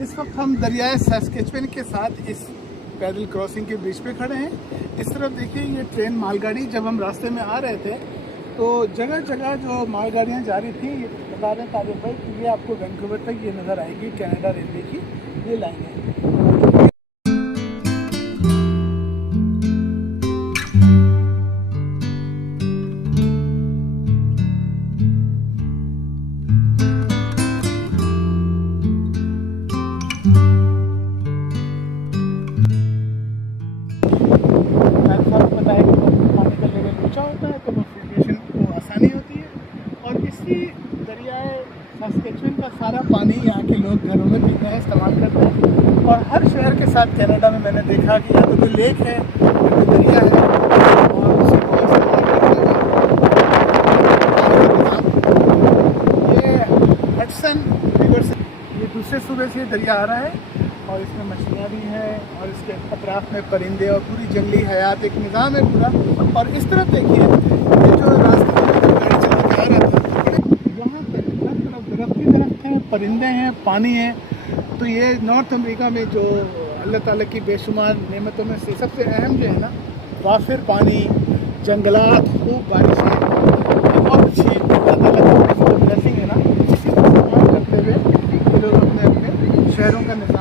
इस वक्त हम दरियाए सस्केचुअन के साथ इस पैदल क्रॉसिंग के ब्रिज पे खड़े हैं। इस तरफ देखिए, ये ट्रेन मालगाड़ी, जब हम रास्ते में आ रहे थे तो जगह जगह जो मालगाड़ियाँ जा रही थी, ये बता रहे हैं तारिक भाई कि ये आपको वैंकूवर तक ये नज़र आएगी, कनाडा रेलवे की ये लाइन है। पानी का लेवल ऊंचा होता है तो फिल्ट्रेशन को आसानी होती है। और इसी दरियाए सस्केचुअन का सारा पानी यहाँ के लोग घरों में पीते हैं, इस्तेमाल करते हैं। और हर शहर के साथ कनाडा में मैंने देखा कि यहाँ तो लेक है, दरिया है और उसी को इस्तेमाल करते हैं। ये हडसन रिवर से, ये दूसरे सूबे से दरिया आ रहा है और इसमें मछलियाँ भी हैं और इसके अतराफ में परिंदे और पूरी जंगली हयात, एक निज़ाम है पूरा। और इस तरफ देखिए, ये जो रास्ते में जो गाड़ी चला के आ रहा था, यहाँ पर हर तरफ दरख्त ही दरख्त हैं, परिंदे हैं, पानी है। तो ये नॉर्थ अमेरिका में जो अल्लाह ताला की बेशुमार नेमतों में से सबसे अहम जो है ना, वाफिर पानी, जंगलात, खूब बारिशें, बहुत अच्छी अल्लाह ताला की ब्लेसिंग है ना। इसी को इस्तेमाल करते हुए ये लोग अपने अपने शहरों का निज़ाम